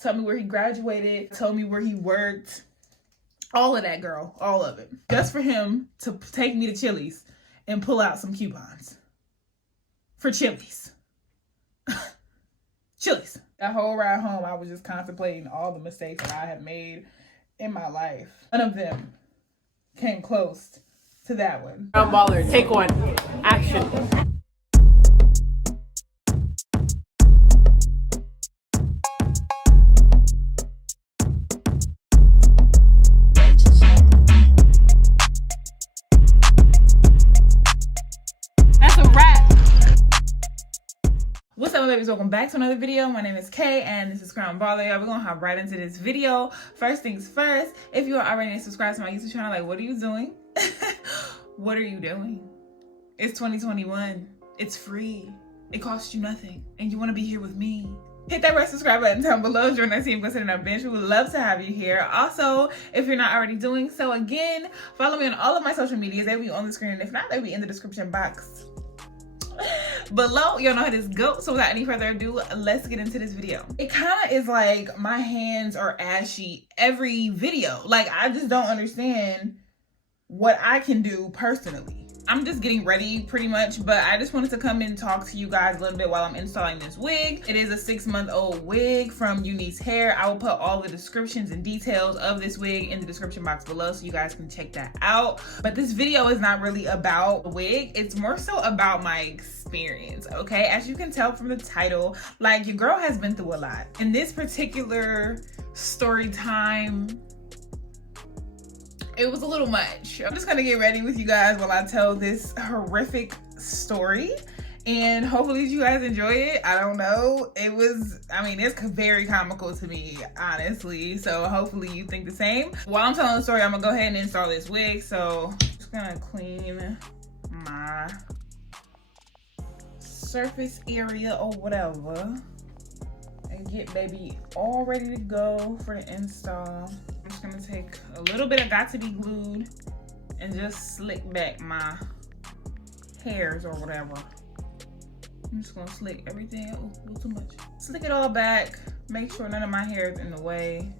Told me where he graduated, told me where he worked. All of that, girl, all of it. Just for him to take me to Chili's and pull out some coupons. For Chili's. Chili's. That whole ride home, I was just contemplating all the mistakes that I have made in my life. None of them came close to that one. Baller, take one. Action. What's up, my babies? Welcome back to another video. My name is Kay and this is Grwm. We're gonna hop right into this video. First things first, if you are already subscribed to my YouTube channel, like, what are you doing? What are you doing? It's 2021. It's free. It costs you nothing. And you wanna be here with me. Hit that red subscribe button down below. Join our team considering our bench. We would love to have you here. Also, if you're not already doing so, again, follow me on all of my social medias. They'll be on the screen. If not, they'll be in the description box below. Y'all know how this goes. So without any further ado, let's get into this video. It kind of is like my hands are ashy every video. Like, I just don't understand what I can do personally. I'm just getting ready pretty much, but I just wanted to come and talk to you guys a little bit while I'm installing this wig. It is a 6-month-old wig from Unique's Hair. I will put all the descriptions and details of this wig in the description box below so you guys can check that out. But this video is not really about the wig. It's more so about my experience, okay? As you can tell from the title, like, your girl has been through a lot. In this particular story time, it was a little much. I'm just gonna get ready with you guys while I tell this horrific story, and hopefully you guys enjoy it. I don't know. It's very comical to me, honestly. So hopefully you think the same. While I'm telling the story, I'm gonna go ahead and install this wig. So I'm just gonna clean my surface area or whatever and get baby all ready to go for the install. I'm just gonna take a little bit of Got to Be Glued and just slick back my hairs or whatever. I'm just gonna slick everything. Oh, a little too much. Slick it all back. Make sure none of my hair is in the way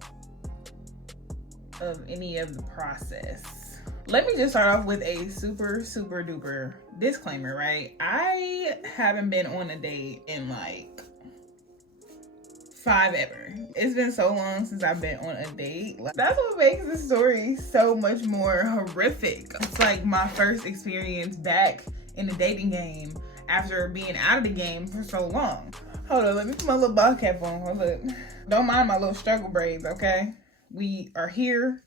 of any of the process. Let me just start off with a super duper disclaimer, right? I haven't been on a date in like 5 ever. It's been so long since I've been on a date. Like, that's what makes this story so much more horrific. It's like my first experience back in the dating game after being out of the game for so long. Hold on, let me put my little ball cap on. Hold up. Don't mind my little struggle braids, okay? We are here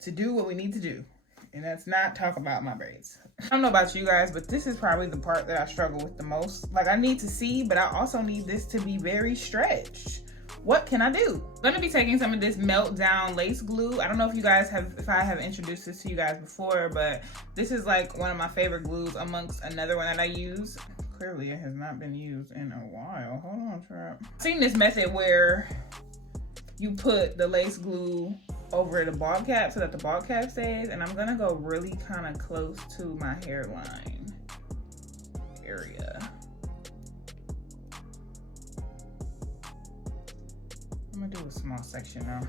to do what we need to do, and that's not talk about my braids. I don't know about you guys, but this is probably the part that I struggle with the most. Like, I need to see, but I also need this to be very stretched. What can I do? I'm gonna be taking some of this Meltdown lace glue. I don't know if I have introduced this to you guys before, but this is like one of my favorite glues amongst another one that I use. Clearly it has not been used in a while. Hold on, Trap. I've seen this method where you put the lace glue over the ball cap so that the ball cap stays, and I'm gonna go really kind of close to my hairline area. I'm gonna do a small section now.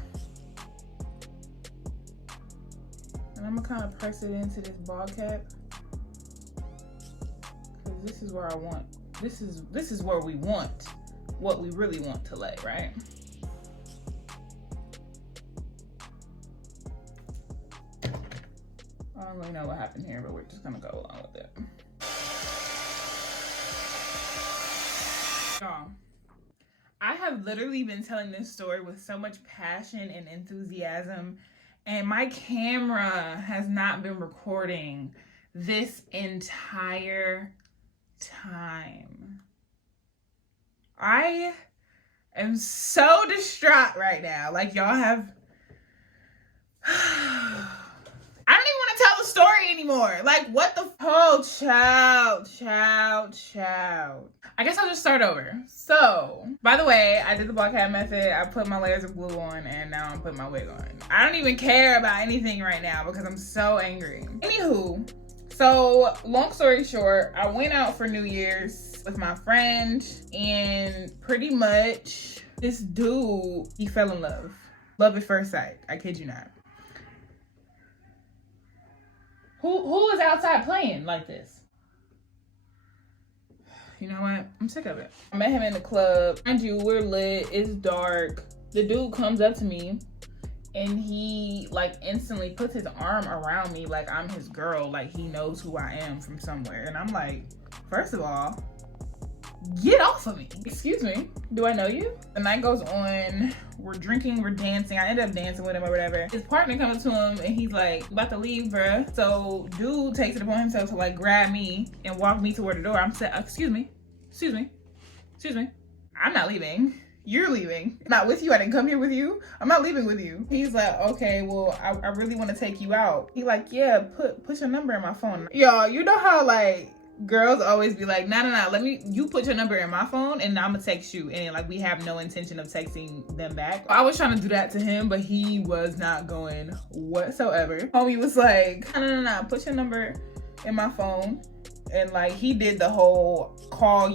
And I'm gonna kind of press it into this ball cap, because this is where I want, this is where we want what we really want to lay, right? I don't really know what happened here, but we're just gonna go along with it. Y'all, I have literally been telling this story with so much passion and enthusiasm, and my camera has not been recording this entire time. I am so distraught right now. Like, y'all have... I don't even want to tell the story anymore. Like, what the... Oh, child. I guess I'll just start over. So, by the way, I did the ball cap method. I put my layers of glue on, and now I'm putting my wig on. I don't even care about anything right now because I'm so angry. Anywho, so long story short, I went out for New Year's with my friend, and pretty much This dude, he fell in love. Love at first sight. I kid you not. Who is outside playing like this? You know what? I'm sick of it. I met him in the club. Mind you, we're lit. It's dark. The dude comes up to me and he like instantly puts his arm around me like I'm his girl. Like he knows who I am from somewhere. And I'm like, first of all, get off of me. Excuse me, do I know you? The night goes on, we're drinking, we're dancing. I ended up dancing with him or whatever. His partner comes to him and he's like, about to leave, bruh. So dude takes it upon himself to like grab me and walk me toward the door. I'm saying, excuse me. I'm not leaving. You're leaving. I'm not with you. I didn't come here with you. I'm not leaving with you. He's like, okay, well, I really want to take you out. He like, yeah, put your number in my phone. Y'all, you know how like girls always be like, nah, you put your number in my phone and I'm gonna text you. And like we have no intention of texting them back. I was trying to do that to him, but he was not going whatsoever. Homie was like, no, put your number in my phone. And like he did the whole call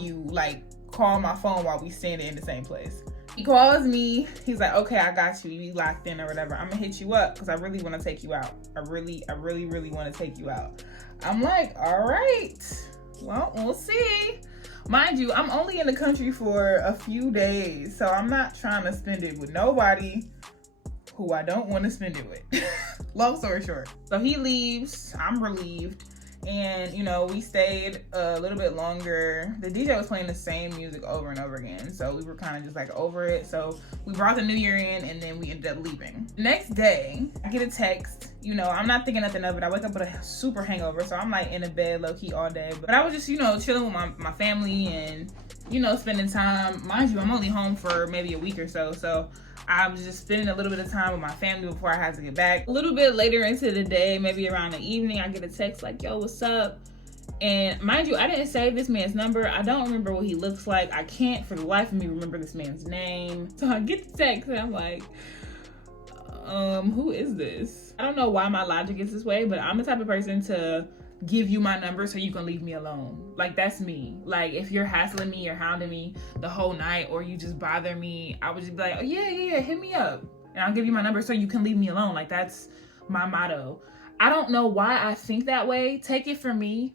my phone while we standing in the same place. He calls me, he's like, okay, I got you, you locked in or whatever. I'm gonna hit you up because I really want to take you out. I really want to take you out. I'm like, all right, well, we'll see. Mind you, I'm only in the country for a few days, so I'm not trying to spend it with nobody who I don't want to spend it with. Long story short. So he leaves, I'm relieved. And, you know, we stayed a little bit longer. The DJ was playing the same music over and over again. So we were kind of just like over it. So we brought the new year in and then we ended up leaving. Next day, I get a text. You know, I'm not thinking nothing of it. I wake up with a super hangover. So I'm like in the bed low key all day. But I was just, you know, chilling with my family and, you know, spending time. Mind you, I'm only home for maybe a week or so. So I was just spending a little bit of time with my family before I had to get back. A little bit later into the day, maybe around the evening, I get a text like, yo, what's up? And mind you, I didn't save this man's number. I don't remember what he looks like. I can't for the life of me remember this man's name. So I get the text and I'm like, who is this? I don't know why my logic is this way, but I'm the type of person to give you my number so you can leave me alone. Like that's me. Like if you're hassling me or hounding me the whole night or you just bother me, I would just be like, oh yeah, hit me up and I'll give you my number so you can leave me alone. Like that's my motto. I don't know why I think that way. Take it from me,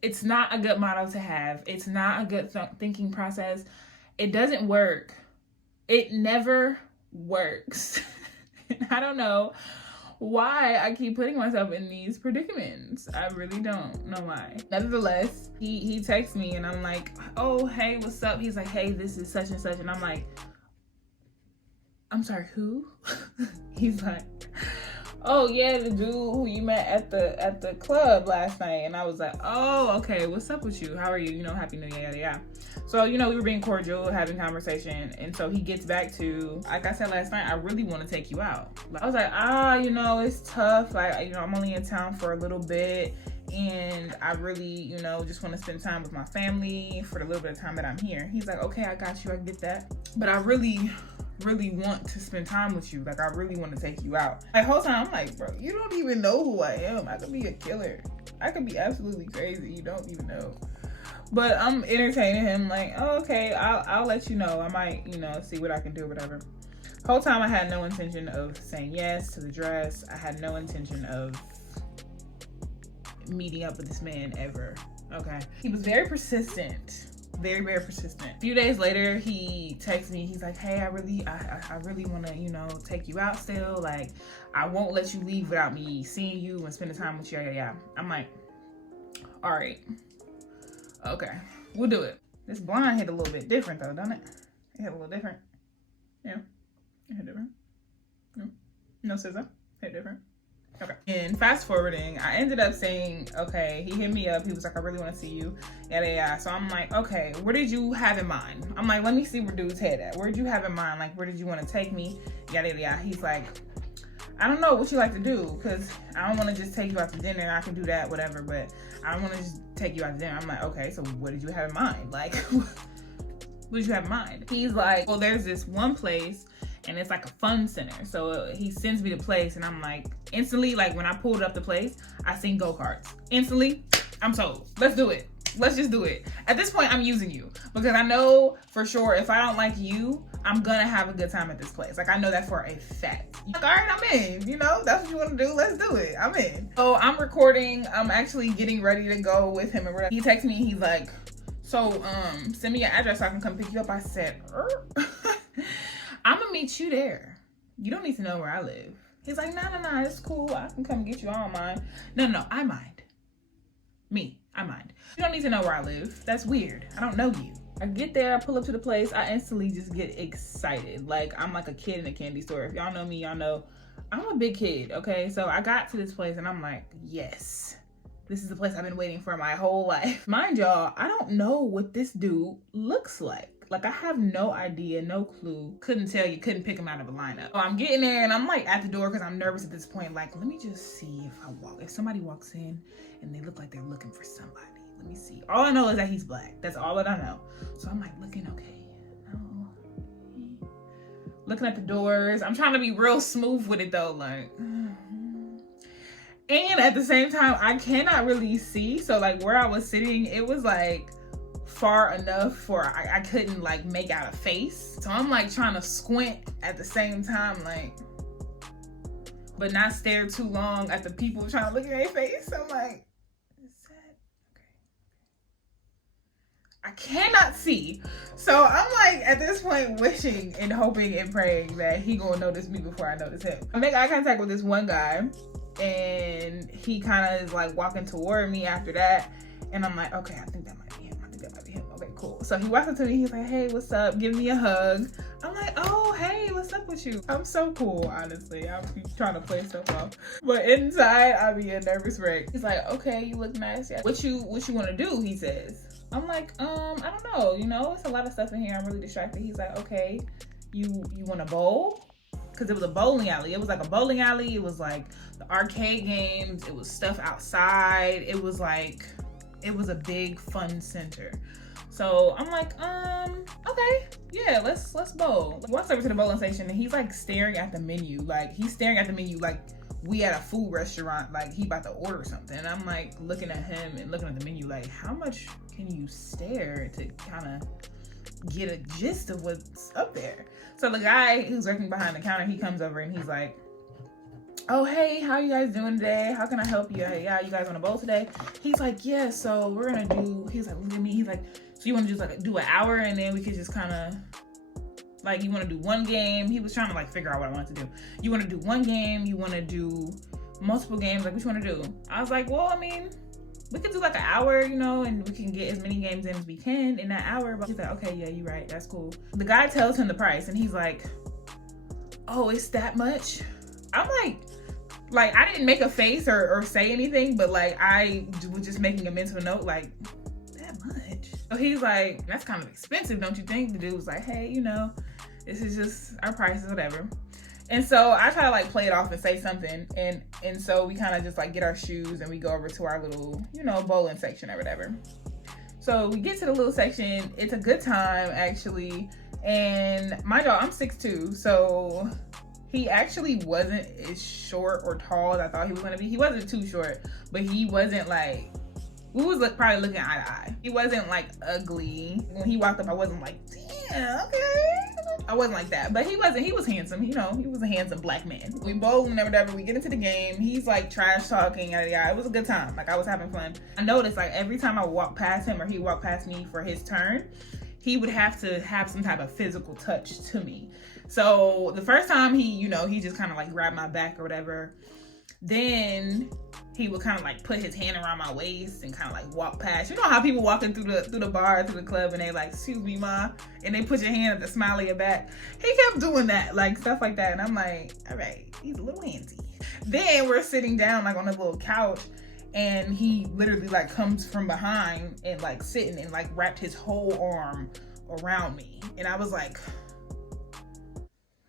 it's not a good motto to have. It's not a good thinking process. It doesn't work. It never works. And I don't know why I keep putting myself in these predicaments. I really don't know why. Nevertheless, he texts me and I'm like, oh, hey, what's up? He's like, hey, this is such and such. And I'm like, I'm sorry, who? He's like, oh yeah, the dude who you met at the club last night. And I was like, oh, okay, what's up with you? How are you? You know, happy new year, yada yada. So, you know, we were being cordial, having conversation. And so he gets back to, like I said last night, I really want to take you out. I was like, you know, it's tough. Like, you know, I'm only in town for a little bit. And I really, you know, just want to spend time with my family for the little bit of time that I'm here. He's like, okay, I got you. I get that. But I really want to spend time with you. Like, I really want to take you out. Like, whole time, I'm like, bro, you don't even know who I am. I could be a killer. I could be absolutely crazy. You don't even know. But I'm entertaining him like, oh, okay, I'll let you know. I might, you know, see what I can do, whatever. Whole time I had no intention of saying yes to the dress. I had no intention of meeting up with this man ever. Okay. He was very persistent. Very persistent. A few days later, he texts me. He's like, hey, I really want to, you know, take you out still. Like, I won't let you leave without me seeing you and spending time with you. Yeah. I'm like, all right. Okay, we'll do it. This blind hit a little bit different though, doesn't it? It hit a little different. Yeah, it hit different. No scissor, hit different. Okay. And fast forwarding, I ended up saying, okay, he hit me up. He was like, I really want to see you. Yeah. So I'm like, okay, what did you have in mind? I'm like, let me see where dude's head at. Where did you have in mind? Like, where did you want to take me? Yeah. He's like, I don't know what you like to do, because I don't want to just take you out to dinner. I can do that, whatever, but I don't want to just take you out to dinner. I'm like, okay, so what did you have in mind? Like, what did you have in mind? He's like, well, there's this one place, and it's like a fun center. So he sends me the place, and I'm like, instantly, like when I pulled up the place, I seen go-karts. Instantly, I'm sold. Let's do it. Let's just do it. At this point, I'm using you because I know for sure if I don't like you, I'm gonna have a good time at this place. Like, I know that for a fact. Like, all right, I'm in. You know, that's what you want to do. Let's do it. I'm in. So I'm recording. I'm actually getting ready to go with him. And he texts me. He's like, so send me your address so I can come pick you up. I said, I'm gonna meet you there. You don't need to know where I live. He's like, no, it's cool. I can come get you. I don't mind. No, I mind. I mind. You don't need to know where I live. That's weird. I don't know you. I get there, I pull up to the place, I instantly just get excited. Like, I'm like a kid in a candy store. If y'all know me, y'all know I'm a big kid, okay? So I got to this place and I'm like, yes, this is the place I've been waiting for my whole life. Mind y'all, I don't know what this dude looks like. Like, I have no idea, no clue. Couldn't tell you, couldn't pick him out of a lineup. So I'm getting there and I'm like at the door because I'm nervous at this point. Like, let me just see if somebody walks in and they look like they're looking for somebody. Let me see. All I know is that he's black. That's all that I know. So I'm like looking, okay. No. Looking at the doors. I'm trying to be real smooth with it though. Like, and at the same time, I cannot really see. So like where I was sitting, it was like far enough for I couldn't like make out a face. So I'm like trying to squint at the same time, like, but not stare too long at the people trying to look at their face. I'm like, I cannot see. So I'm like at this point wishing and hoping and praying that he gonna notice me before I notice him. I make eye contact with this one guy and he kind of is like walking toward me after that. And I'm like, okay, I think that might be him. Okay, cool. So he walks up to me, he's like, hey, what's up? Give me a hug. I'm like, oh, hey, what's up with you? I'm so cool, honestly. I'm trying to play stuff off. But inside, I be a nervous wreck. He's like, okay, you look nice. Yeah. What you want to do, he says. I'm like, I don't know, you know, it's a lot of stuff in here. I'm really distracted. He's like, okay, you want to bowl? Because it was a bowling alley. It was like a bowling alley. It was like the arcade games. It was stuff outside. It was a big fun center. So I'm like, okay, yeah, let's bowl. He walks over to the bowling station and he's like staring at the menu. Like we at a food restaurant, like he about to order something. And I'm like looking at him and looking at the menu, like how much can you stare to kind of get a gist of what's up there? So the guy who's working behind the counter, he comes over and he's like, oh, hey, how you guys doing today? How can I help you? Hey, yeah, you guys want to bowl today? He's like, yeah, so we're gonna do, he's like, look at me. He's like, so you want to just like do an hour and then we could just kind of, like, you want to do one game? He was trying to like figure out what I wanted to do. You want to do one game? You want to do multiple games? Like, what you want to do? I was like, well, I mean, we could do like an hour, you know, and we can get as many games in as we can in that hour. But he's like, okay, yeah, you're right. That's cool. The guy tells him the price and he's like, oh, it's that much? I'm like, I didn't make a face or say anything, but like, I was just making a mental note, like, that much? So he's like, that's kind of expensive, don't you think? The dude was like, hey, you know, this is just our prices, whatever. And so I try to like play it off and say something. And so we kind of just like get our shoes and we go over to our little, you know, bowling section or whatever. So we get to the little section. It's a good time actually. And mind y'all, I'm 6'2", so he actually wasn't as short or tall as I thought he was gonna be. He wasn't too short, but he wasn't like, we was probably looking eye to eye. He wasn't like ugly. When he walked up, I wasn't like, damn, okay. I wasn't like that, but he was handsome. You know, he was a handsome black man. We bowled and whatever. We get into the game. He's like trash talking. Yeah, it was a good time. Like I was having fun. I noticed like every time I walked past him or he walked past me for his turn, he would have to have some type of physical touch to me. So the first time he just kind of like grabbed my back or whatever. Then he would kind of like put his hand around my waist and kind of like walk past. You know how people walking through the bar, through the club, and they like, excuse me, ma, and they put your hand at the smile of your back. He kept doing that, like stuff like that. And I'm like, all right, he's a little handsy. Then we're sitting down like on a little couch and he literally like comes from behind and like sitting and like wrapped his whole arm around me. And I was like,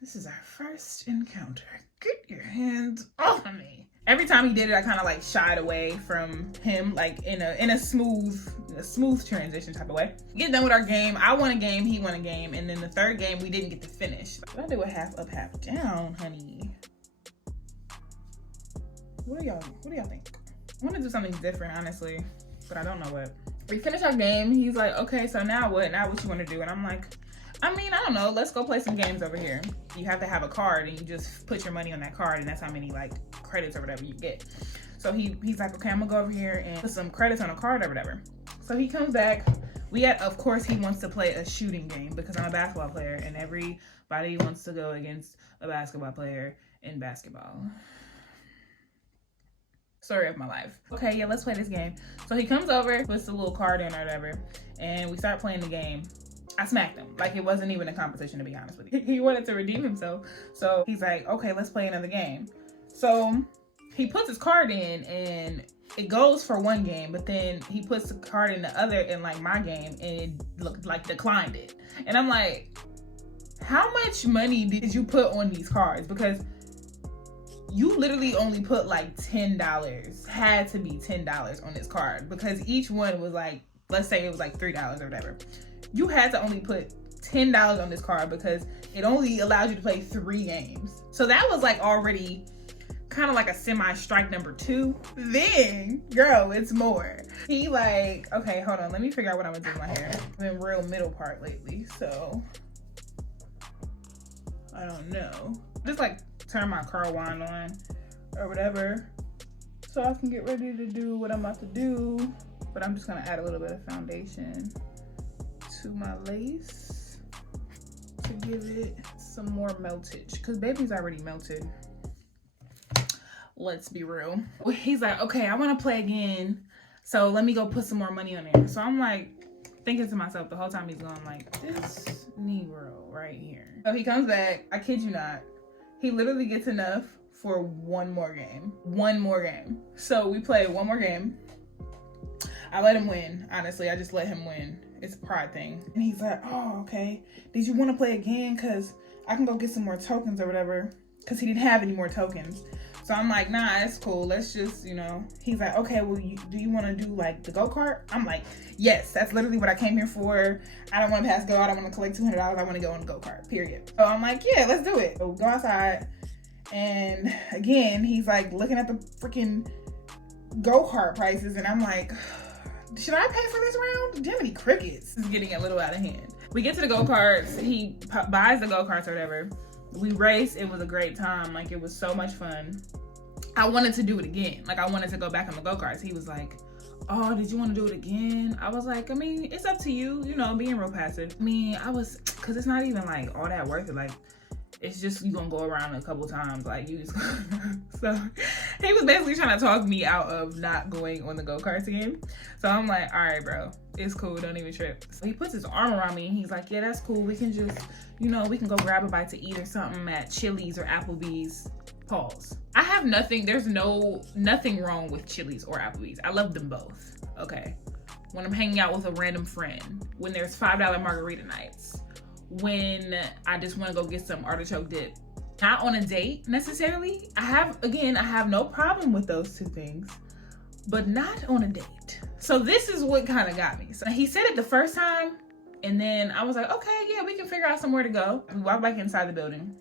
this is our first encounter. Get your hands off of me. Every time he did it, I kind of like shied away from him, like in a smooth transition type of way. Get done with our game. I won a game, he won a game, and then the third game we didn't get to finish. I do a half up, half down, honey. What do y'all think? I want to do something different, honestly, but I don't know what. We finished our game. He's like, okay, so now what? Now what you want to do? And I'm like, I mean, I don't know. Let's go play some games over here. You have to have a card and you just put your money on that card and that's how many like credits or whatever you get. So he's like, okay, I'm gonna go over here and put some credits on a card or whatever. So he comes back. Of course, he wants to play a shooting game because I'm a basketball player and everybody wants to go against a basketball player in basketball. Story of my life. Okay, yeah, let's play this game. So he comes over, puts the little card in or whatever, and we start playing the game. I smacked him. Like, it wasn't even a competition, to be honest with you. He wanted to redeem himself. So he's like, okay, let's play another game. So he puts his card in and it goes for one game, but then he puts the card in the other in like my game and it looked like declined it. And I'm like, how much money did you put on these cards? Because you literally only put like $10, had to be $10 on this card because each one was like, let's say it was like $3 or whatever. You had to only put $10 on this card because it only allows you to play 3 games. So that was like already kind of like a semi-strike number 2. Then, girl, it's more. He like, okay, hold on. Let me figure out what I'm gonna do with my hair. I've been real middle part lately, so I don't know. Just like turn my curl wand on or whatever so I can get ready to do what I'm about to do. But I'm just gonna add a little bit of foundation to my lace to give it some more meltage because baby's already melted. Let's be real. He's like, okay, I want to play again, so let me go put some more money on there. So I'm like thinking to myself the whole time he's going like, this Negro right here. So he comes back, I kid you not, he literally gets enough for one more game. So we play one more game. I let him win. Honestly, I just let him win. It's a pride thing. And he's like, oh, okay. Did you want to play again? Because I can go get some more tokens or whatever. Because he didn't have any more tokens. So I'm like, nah, it's cool. Let's just, you know. He's like, okay, well, do you want to do like the go-kart? I'm like, yes, that's literally what I came here for. I don't want to pass go. I don't want to collect $200. I want to go on the go-kart, period. So I'm like, yeah, let's do it. So we go outside. And again, he's like looking at the freaking go-kart prices. And I'm like, should I pay for this round? Jiminy crickets. This is getting a little out of hand. We get to the go-karts. He buys the go-karts or whatever. We race. It was a great time. Like, it was so much fun. I wanted to do it again. Like, I wanted to go back on the go-karts. He was like, oh, did you want to do it again? I was like, I mean, it's up to you, you know, being real passive. I mean, because it's not even like all that worth it. Like, it's just, you gonna go around a couple times, like you just so he was basically trying to talk me out of not going on the go-karts again. So I'm like, all right, bro, it's cool, don't even trip. So he puts his arm around me and he's like, yeah, that's cool, we can just, you know, we can go grab a bite to eat or something at Chili's or Applebee's. Pause. I have nothing, there's nothing wrong with Chili's or Applebee's. I love them both, okay? When I'm hanging out with a random friend, when there's $5 margarita nights, when I just want to go get some artichoke dip. Not on a date necessarily. I have no problem with those two things, but not on a date. So this is what kind of got me. So he said it the first time, and then I was like, okay, yeah, we can figure out somewhere to go. We walk back inside the building.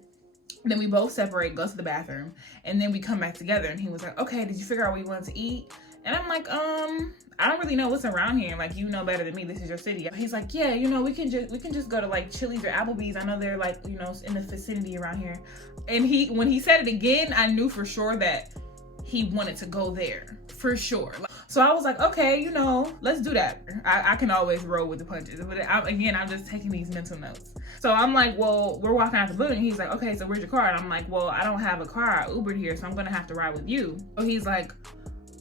Then we both separate, go to the bathroom, and then we come back together. And he was like, okay, did you figure out what you wanted to eat? And I'm like, I don't really know what's around here. Like, you know better than me. This is your city. He's like, yeah, you know, we can just go to like Chili's or Applebee's. I know they're like, you know, in the vicinity around here. And when he said it again, I knew for sure that he wanted to go there for sure. So I was like, okay, you know, let's do that. I can always roll with the punches. But I'm just taking these mental notes. So I'm like, well, we're walking out the building. He's like, okay, so where's your car? And I'm like, well, I don't have a car. I Ubered here, so I'm gonna have to ride with you. So he's like,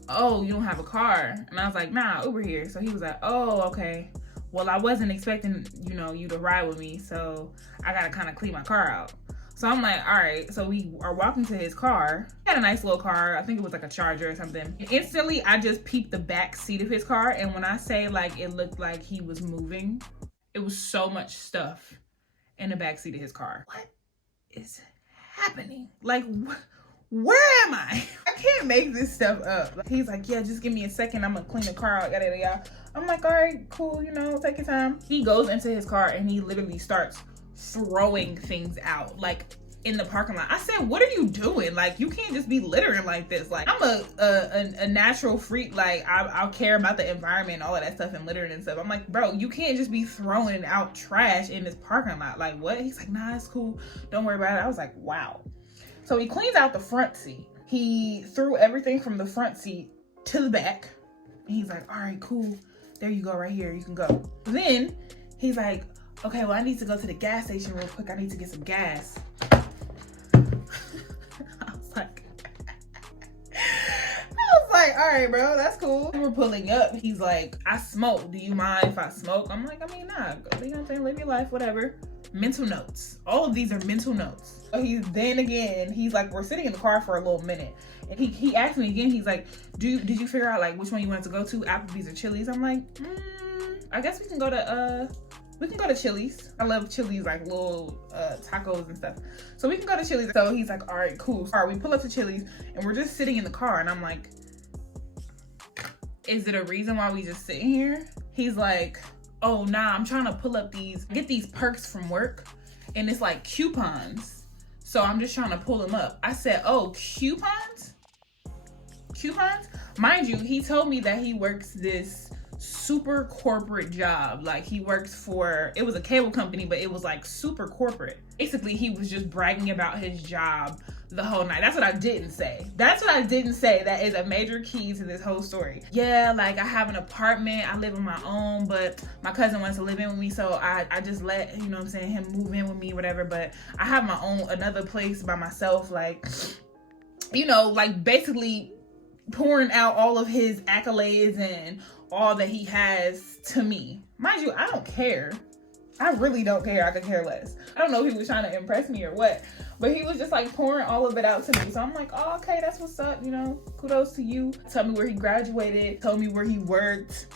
oh, you don't have a car? And I was like, nah, Uber here. So he was like, oh, okay. Well, I wasn't expecting, you know, you to ride with me, so I gotta kind of clean my car out. So I'm like, all right. So we are walking to his car. He had a nice little car. I think it was like a Charger or something. Instantly, I just peeped the back seat of his car. And when I say like, it looked like he was moving, it was so much stuff in the back seat of his car. What is happening? Like, where am I? I can't make this stuff up. He's like, yeah, just give me a second. I'm gonna clean the car out, yada, yada, yada. I'm like, all right, cool, you know, take your time. He goes into his car and he literally starts throwing things out. Like, in the parking lot. I said, what are you doing? Like, you can't just be littering like this. Like, I'm a natural freak. Like, I'll care about the environment and all of that stuff and littering and stuff. I'm like, bro, you can't just be throwing out trash in this parking lot. Like, what? He's like, nah, it's cool. Don't worry about it. I was like, wow. So he cleans out the front seat. He threw everything from the front seat to the back. And he's like, all right, cool. There you go, right here. You can go. Then he's like, okay, well, I need to go to the gas station real quick. I need to get some gas. All right, bro, that's cool. We're pulling up. He's like, I smoke. Do you mind if I smoke? I'm like, I mean, nah, you know what I'm saying? Live your life, whatever. Mental notes. All of these are mental notes. So he's like, we're sitting in the car for a little minute. And he asked me again, he's like, did you figure out like which one you wanted to go to? Applebee's or Chili's? I'm like, I guess we can go to Chili's. I love Chili's, like little tacos and stuff. So we can go to Chili's. So he's like, all right, cool. All right, we pull up to Chili's and we're just sitting in the car. And I'm like, is it a reason why we just sitting here? He's like, oh, nah, I'm trying to pull up get these perks from work. And it's like coupons. So I'm just trying to pull them up. I said, oh, coupons? Coupons? Mind you, he told me that he works this super corporate job. Like he works for, it was a cable company, but it was like super corporate. Basically, he was just bragging about his job the whole night. That's what I didn't say. That is a major key to this whole story. Yeah, like I have an apartment. I live on my own, but my cousin wants to live in with me. So I just let, you know what I'm saying, him move in with me, whatever. But I have my own, another place by myself. Like, you know, like basically pouring out all of his accolades and all that he has to me. Mind you, I don't care. I really don't care. I could care less. I don't know if he was trying to impress me or what, but he was just like pouring all of it out to me. So I'm like, oh, okay, that's what's up. You know, kudos to you. Tell me where he graduated. Told me where he worked.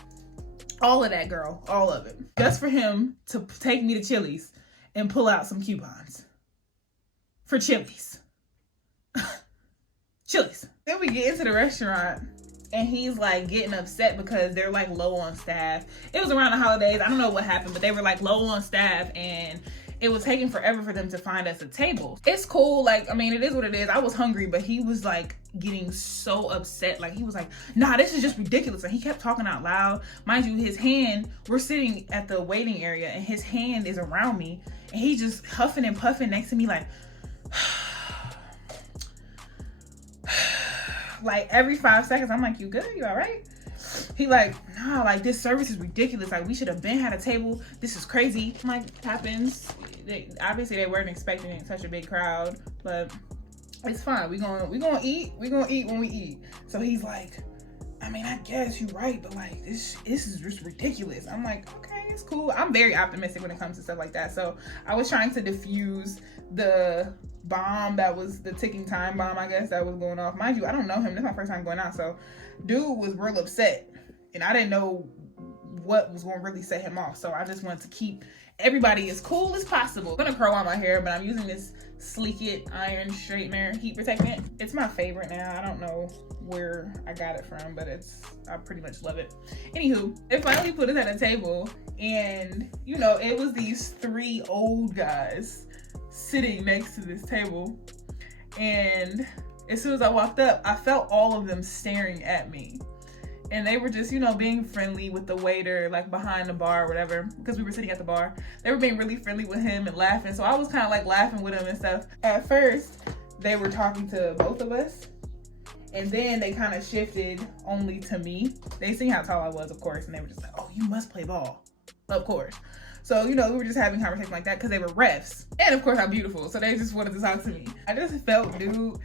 All of that, girl. All of it. Just for him to take me to Chili's and pull out some coupons for Chili's. Chili's. Then we get into the restaurant. And he's like getting upset because they're like low on staff. It was around the holidays. I don't know what happened, but they were like low on staff and it was taking forever for them to find us a table. It's cool. Like, I mean, it is what it is. I was hungry, but he was like getting so upset. Like he was like, nah, this is just ridiculous. And he kept talking out loud. Mind you, his hand, we're sitting at the waiting area and his hand is around me and he's just huffing and puffing next to me like, like every 5 seconds. I'm like, you good? You all right? He like, nah, like this service is ridiculous. Like we should have been had a table. This is crazy. I'm like, it happens. Obviously they weren't expecting such a big crowd, but it's fine. We gonna eat. We gonna eat when we eat. So he's like, I mean, I guess you're right, but like this is just ridiculous. I'm like, okay, it's cool. I'm very optimistic when it comes to stuff like that. So I was trying to diffuse the bomb that was the ticking time bomb, I guess, that was going off. Mind you, I don't know him. This is my first time going out. So dude was real upset and I didn't know what was going to really set him off. So I just wanted to keep everybody as cool as possible. I'm going to curl out my hair, but I'm using this Sleek It Iron Straightener Heat Protectant. It's my favorite now. I don't know where I got it from, but I pretty much love it. Anywho, they finally put us at a table and, you know, it was these 3 old guys sitting next to this table. And as soon as I walked up, I felt all of them staring at me. And they were just, you know, being friendly with the waiter, like behind the bar or whatever, because we were sitting at the bar. They were being really friendly with him and laughing. So I was kind of like laughing with him and stuff. At first, they were talking to both of us. And then they kind of shifted only to me. They seen how tall I was, of course. And they were just like, oh, you must play ball. Of course. So, you know, we were just having conversation like that because they were refs. And of course, I'm beautiful. So they just wanted to talk to me. I just felt dude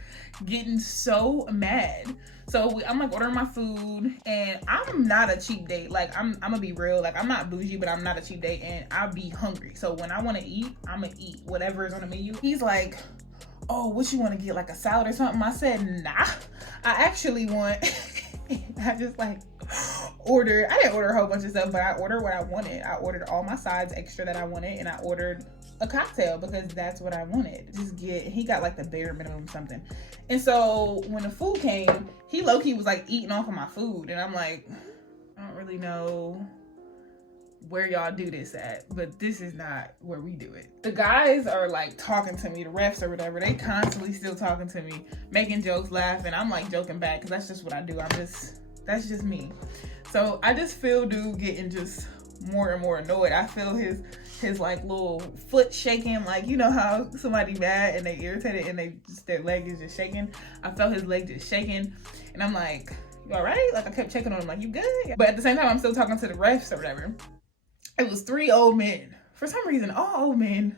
getting so mad. So I'm like ordering my food and I'm not a cheap date. Like I'm gonna be real. Like I'm not bougie, but I'm not a cheap date and I'll be hungry. So when I want to eat, I'm gonna eat whatever is on the menu. He's like, oh, what you want to get, like a salad or something? I said, nah, I actually want, I just like ordered, I didn't order a whole bunch of stuff, but I ordered what I wanted. I ordered all my sides extra that I wanted and I ordered a cocktail because that's what I wanted. He got like the bare minimum something. And so when the food came, he low-key was like eating off of my food. And I'm like, I don't really know where y'all do this at, but this is not where we do it. The guys are like talking to me, the refs or whatever, they constantly still talking to me, making jokes, laughing. I'm like joking back because that's just what I do. That's just me. So I just feel dude getting just more and more annoyed. I feel his like little foot shaking, like you know how somebody mad and they irritated and their leg is just shaking. I felt his leg just shaking, and I'm like, you all right? Like I kept checking on him, like you good? But at the same time, I'm still talking to the refs or whatever. It was 3 old men. For some reason, all old men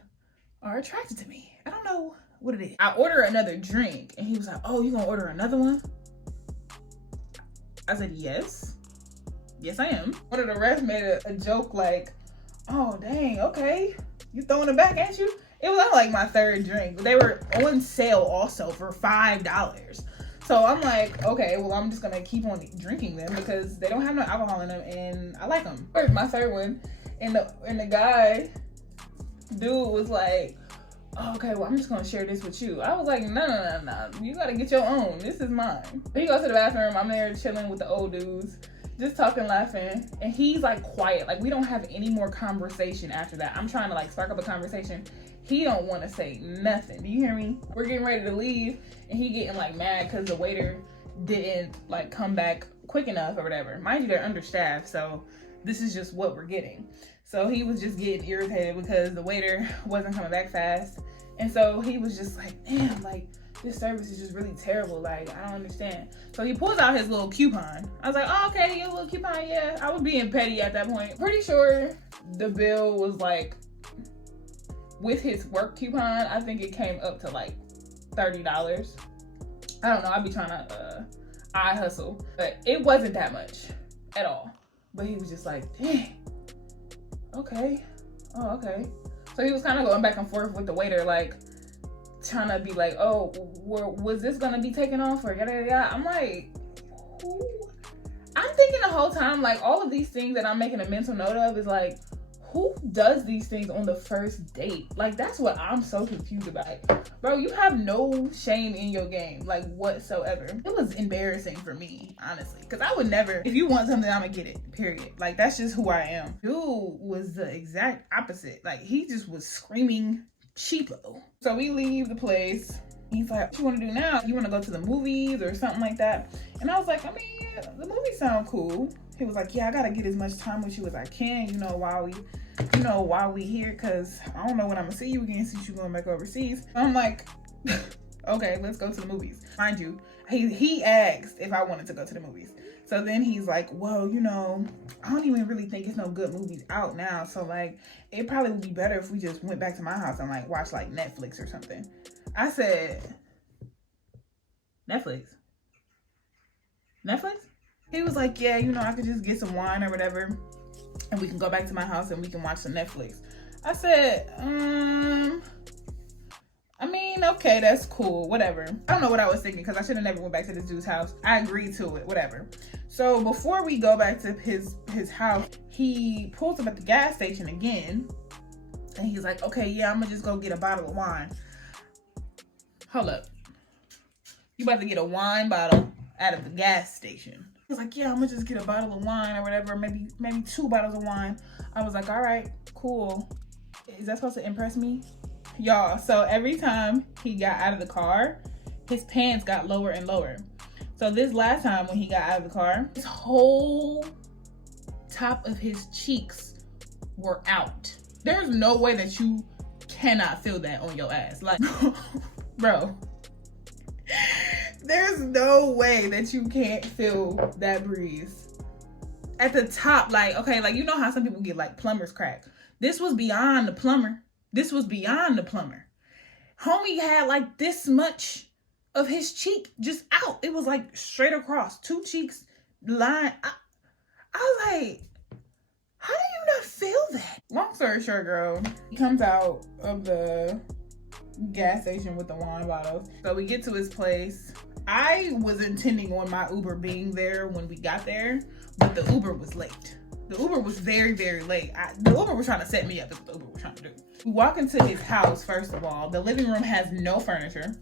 are attracted to me. I don't know what it is. I order another drink, and he was like, "Oh, you gonna order another one?" I said, "Yes. Yes, I am." One of the refs made a joke like, "Oh, dang, okay. You throwing it back, ain't you?" It was like my 3rd drink. They were on sale also for $5. So I'm like, okay, well, I'm just gonna keep on drinking them because they don't have no alcohol in them and I like them. Where's my 3rd one? And the guy, dude was like, oh, okay, well, I'm just gonna share this with you. I was like, no. You gotta get your own. This is mine. He goes to the bathroom. I'm there chilling with the old dudes, just talking, laughing. And he's like quiet. Like we don't have any more conversation after that. I'm trying to like spark up a conversation. He don't want to say nothing. Do you hear me? We're getting ready to leave and he getting like mad because the waiter didn't like come back quick enough or whatever. Mind you, they're understaffed, so this is just what we're getting. So he was just getting irritated because the waiter wasn't coming back fast. And so he was just like, damn, like this service is just really terrible. Like, I don't understand. So he pulls out his little coupon. I was like, oh, okay, your little coupon, yeah. I was being petty at that point. Pretty sure the bill was like, with his work coupon, I think it came up to like $30. I don't know, I'd be trying to eye hustle, but it wasn't that much at all. But he was just like, dang, okay, oh, okay. So he was kind of going back and forth with the waiter, like trying to be like, oh, was this gonna be taken off or yada yada yada. I'm like, who? I'm thinking the whole time, like all of these things that I'm making a mental note of is like, who does these things on the first date? Like, that's what I'm so confused about. Like, bro, you have no shame in your game, like, whatsoever. It was embarrassing for me, honestly. Because I would never, if you want something, I'm gonna get it, period. Like, that's just who I am. Dude was the exact opposite. Like, he just was screaming cheapo. So we leave the place. He's like, what you want to do now? You want to go to the movies or something like that? And I was like, I mean, the movies sound cool. He was like, yeah, I gotta get as much time with you as I can, while we here, because I don't know when I'm gonna see you again since you're going back overseas. I'm like, okay, let's go to the movies. Mind you, he asked if I wanted to go to the movies. So then he's like, well, I don't even really think it's no good movies out now. So like, it probably would be better if we just went back to my house and like watch like Netflix or something. I said, Netflix? He was like, yeah, I could just get some wine or whatever and we can go back to my house and we can watch some Netflix. I said, I mean, okay, that's cool, whatever. I don't know what I was thinking because I should have never went back to this dude's house. I agreed to it, whatever. So before we go back to his house, he pulls up at the gas station again and he's like, okay, yeah, I'm gonna just go get a bottle of wine. Hold up. You about to get a wine bottle out of the gas station? He was like, yeah, I'm gonna just get a bottle of wine or whatever, maybe 2 bottles of wine. I was like, all right, cool. Is that supposed to impress me? Y'all, so every time he got out of the car, his pants got lower and lower. So this last time when he got out of the car, his whole top of his cheeks were out. There's no way that you cannot feel that on your ass. Like, bro. There's no way that you can't feel that breeze. At the top, like, okay, like, how some people get like plumber's crack. This was beyond the plumber. Homie had like this much of his cheek just out. It was like straight across, 2 cheeks line. I was like, how do you not feel that? Long story short, girl, he comes out of the gas station with the wine bottles. So we get to his place. I was intending on my Uber being there when we got there, but the Uber was late. The Uber was very, very late. The Uber was trying to set me up. That's what the Uber was trying to do. We walk into his house, first of all. The living room has no furniture.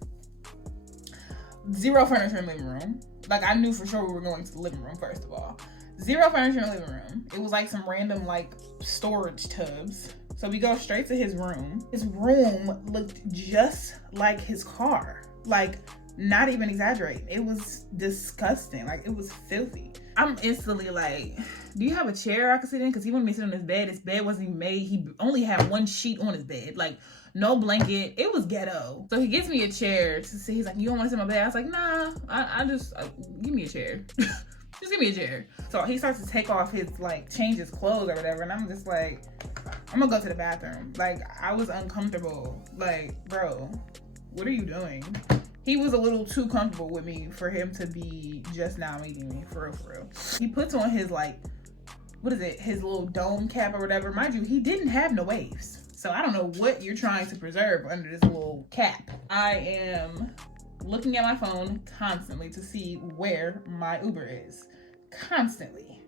0 furniture in the living room. Like, I knew for sure we were going to the living room, first of all. Zero furniture in the living room. It was like some random like storage tubs. So we go straight to his room. His room looked just like his car. Like, not even exaggerating. It was disgusting. Like, it was filthy. I'm instantly like, do you have a chair I could sit in? Because he wanted me to sit on his bed. His bed wasn't even made. He only had one sheet on his bed. Like, no blanket. It was ghetto. So he gets me a chair to sit. He's like, you don't want to sit in my bed? I was like, nah, I just, give me a chair. Just give me a chair. So he starts to take off his, like, change his clothes or whatever. And I'm just like, I'm gonna go to the bathroom. Like, I was uncomfortable. Like, bro, what are you doing? He was a little too comfortable with me for him to be just now meeting me, for real, for real. He puts on his, like, what is it? His little dome cap or whatever. Mind you, he didn't have no waves. So I don't know what you're trying to preserve under this little cap. I am looking at my phone constantly to see where my Uber is. Constantly.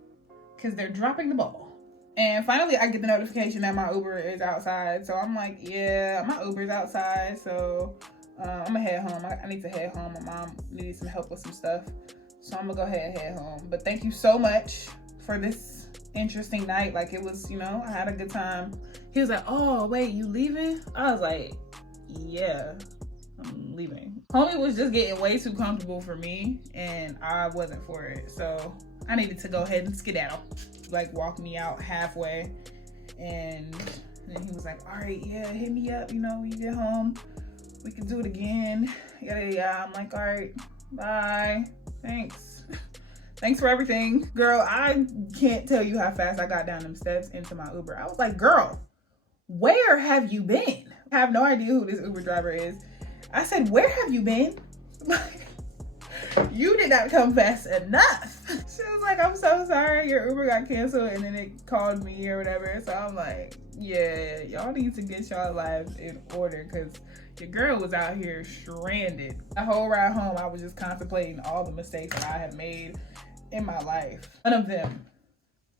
Because they're dropping the ball. And finally, I get the notification that my Uber is outside. So I'm like, yeah, my Uber's outside. So I'm gonna head home. I need to head home. My mom needed some help with some stuff. So I'm gonna go ahead and head home. But thank you so much for this interesting night. Like, it was, you know, I had a good time. He was like, oh, wait, you leaving? I was like, yeah, I'm leaving. Homie was just getting way too comfortable for me, and I wasn't for it. So I needed to go ahead and skedaddle. Like, walk me out halfway. And then he was like, all right, yeah, hit me up, you know, when you get home. We can do it again. Yeah. I'm like, all right, bye. Thanks. Thanks for everything. Girl, I can't tell you how fast I got down them steps into my Uber. I was like, girl, where have you been? I have no idea who this Uber driver is. I said, where have you been? You did not come fast enough. She was like, I'm so sorry, your Uber got canceled, and then it called me or whatever. So I'm like, yeah, y'all need to get y'all lives in order, because your girl was out here stranded. The whole ride home, I was just contemplating all the mistakes that I have made in my life. None of them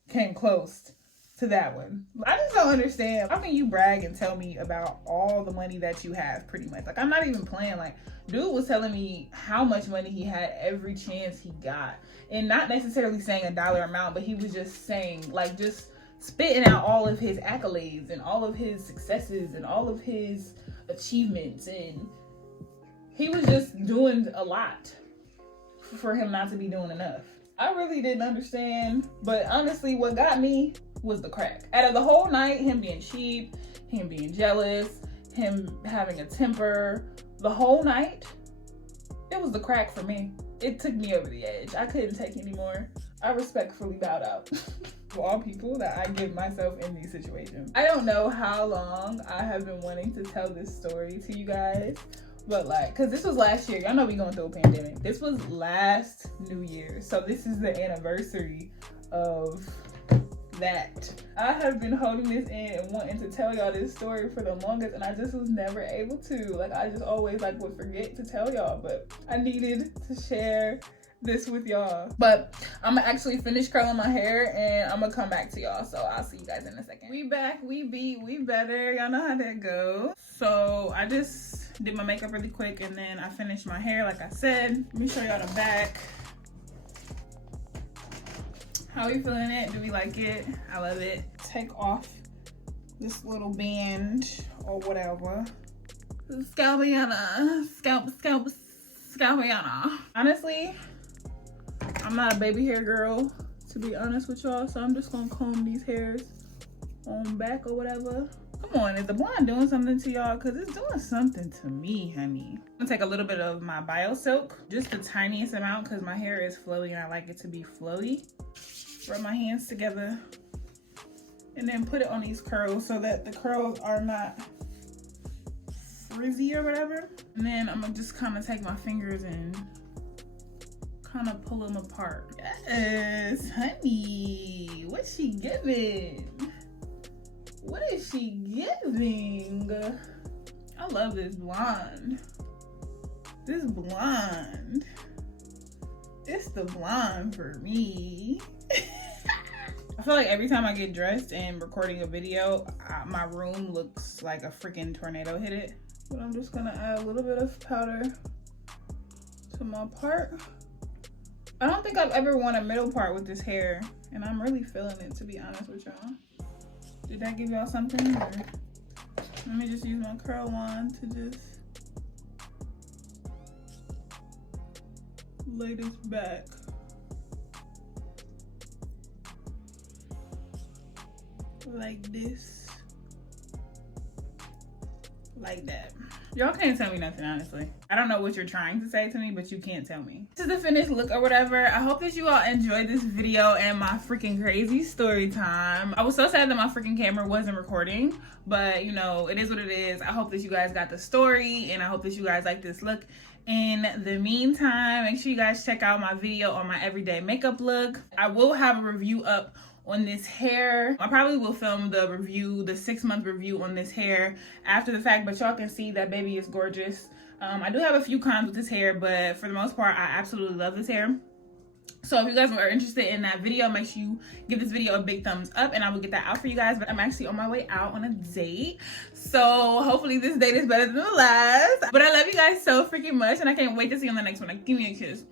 came close to that one. I just don't understand. How can you brag and tell me about all the money that you have, pretty much? Like, I'm not even playing. Like, dude was telling me how much money he had every chance he got. And not necessarily saying a dollar amount, but he was just saying, like, just spitting out all of his accolades and all of his successes and all of his achievements. And he was just doing a lot for him not to be doing enough. I really didn't understand, but honestly, what got me was the crack. Out of the whole night, him being cheap, him being jealous, him having a temper, the whole night, it was the crack for me. It took me over the edge. I couldn't take anymore. I respectfully bowed out. For all people that I give myself in these situations. I don't know how long I have been wanting to tell this story to you guys, but like, cause this was last year. Y'all know we going through a pandemic. This was last New Year. So this is the anniversary of that. I have been holding this in and wanting to tell y'all this story for the longest, and I just was never able to. Like, I just always like would forget to tell y'all, but I needed to share this with y'all. But I'm gonna actually finish curling my hair and I'm gonna come back to y'all. So I'll see you guys in a second. We back, we beat, we better. Y'all know how that goes. So I just did my makeup really quick and then I finished my hair like I said. Let me show y'all the back. How we feeling it? Do we like it? I love it. Take off this little band or whatever. Scalpiana. Scalpiana. Honestly, I'm not a baby hair girl, to be honest with y'all, so I'm just gonna comb these hairs on back or whatever. Come on, is the blonde doing something to y'all? Because it's doing something to me, honey. I'm gonna take a little bit of my Bio Silk, just the tiniest amount because my hair is flowy and I like it to be flowy. Rub my hands together and then put it on these curls so that the curls are not frizzy or whatever. And then I'm gonna just kind of take my fingers and kind of pull them apart. Yes, honey. What's she giving? What is she giving? I love this blonde. This blonde. It's the blonde for me. I feel like every time I get dressed and recording a video, my room looks like a freaking tornado hit it. But I'm just gonna add a little bit of powder to my part. I don't think I've ever worn a middle part with this hair, and I'm really feeling it, to be honest with y'all. Did that give y'all something? Or... let me just use my curl wand to just lay this back. Like this. Like that. Y'all can't tell me nothing, honestly. I don't know what you're trying to say to me, but you can't tell me. This is the finished look or whatever. I hope that you all enjoyed this video and my freaking crazy story time. I was so sad that my freaking camera wasn't recording, but you know, it is what it is. I hope that you guys got the story, and I hope that you guys like this look. In the meantime, make sure you guys check out my video on my everyday makeup look. I will have a review up on this hair. I probably will film the review, the 6-month review on this hair after the fact, but y'all can see that baby is gorgeous. I do have a few cons with this hair, but for the most part, I absolutely love this hair. So if you guys are interested in that video, make sure you give this video a big thumbs up, and I will get that out for you guys. But I'm actually on my way out on a date, so hopefully this date is better than the last. But I love you guys so freaking much, and I can't wait to see you on the next one. Like, give me a kiss.